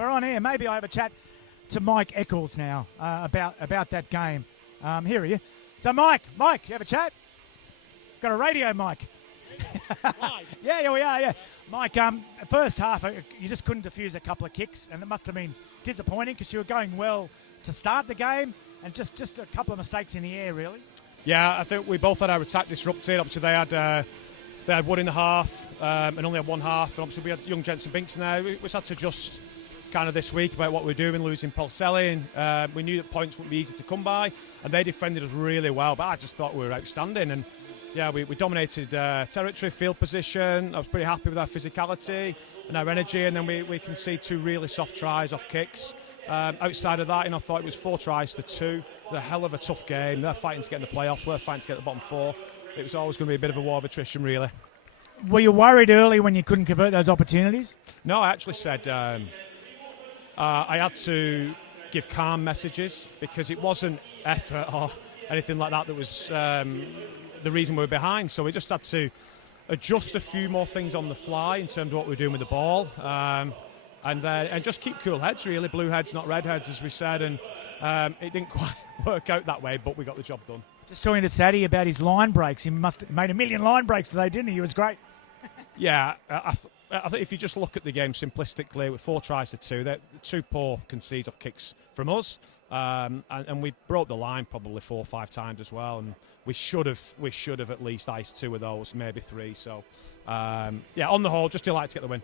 We're on air. Maybe I have a chat to Mike Eccles now about that game. Here he is. So, Mike, you have a chat? Got a radio mic. Yeah, we are, yeah. Mike, first half, you just couldn't defuse a couple of kicks, and it must have been disappointing because you were going well to start the game, and just a couple of mistakes in the air, really. Yeah, I think we both had our attack disrupted. Obviously, they had one in the half and only had one half. And obviously, we had young Jensen Binks in there. We had to adjust kind of this week about what we're doing, losing Polselli. And we knew that points wouldn't be easy to come by, and they defended us really well. But I just thought we were outstanding. And yeah, we dominated territory, field position. I was pretty happy with our physicality and our energy. And then we conceded 2 really soft tries off kicks. Outside of that, I thought it was 4 tries to 2. It was a hell of a tough game. They're fighting to get in the playoffs. We're fighting to get the bottom 4. It was always going to be a bit of a war of attrition, really. Were you worried early when you couldn't convert those opportunities? No, I actually said I had to give calm messages because it wasn't effort or anything like that was the reason we were behind. So we just had to adjust a few more things on the fly in terms of what we were doing with the ball. And just keep cool heads, really. Blue heads, not red heads, as we said. And it didn't quite work out that way, but we got the job done. Just talking to Sadie about his line breaks. He must have made a million line breaks today, didn't he? It was great. Yeah, I think if you just look at the game simplistically, with 4 tries to 2, they're 2 poor concedes off kicks from us. And we broke the line probably 4 or 5 times as well. And we should have at least iced 2 of those, maybe 3. So, yeah, on the whole, just delighted to get the win.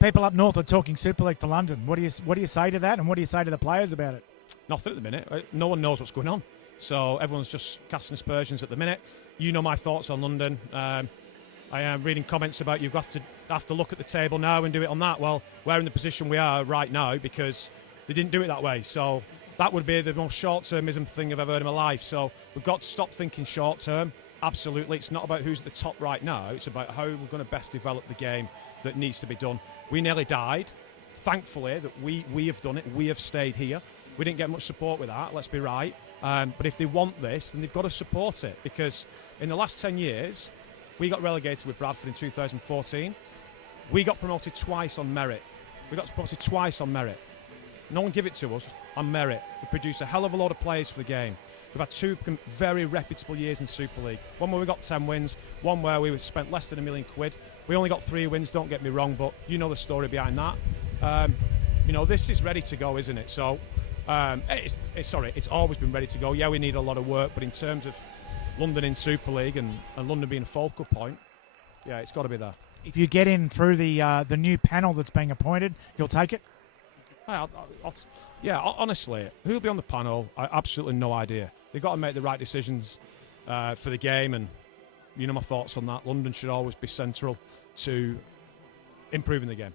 People up north are talking Super League for London. What do you say to that, and what do you say to the players about it? Nothing at the minute. No one knows what's going on. So everyone's just casting aspersions at the minute. You know my thoughts on London. I am reading comments about you've got to have to look at the table now and do it on that. Well, we're in the position we are right now because they didn't do it that way. So that would be the most short-termism thing I've ever heard in my life. So we've got to stop thinking short-term. Absolutely. It's not about who's at the top right now. It's about how we're going to best develop the game that needs to be done. We nearly died. Thankfully, that we have done it. We have stayed here. We didn't get much support with that, let's be right. But if they want this, then they've got to support it. Because in the last 10 years, we got relegated with Bradford in 2014. We got promoted twice on merit. No one give it to us on merit. We produced a hell of a lot of players for the game. We've had 2 very reputable years in Super League. One where we got 10 wins, one where we spent less than £1 million. We only got 3 wins, don't get me wrong, but you know the story behind that. This is ready to go, isn't it? So, it's always been ready to go. Yeah, we need a lot of work, but in terms of London in Super League and London being a focal point, yeah, it's got to be there. If you get in through the new panel that's being appointed, you'll take it? Honestly, who'll be on the panel, I absolutely no idea. They've got to make the right decisions for the game, and you know my thoughts on that. London should always be central to improving the game.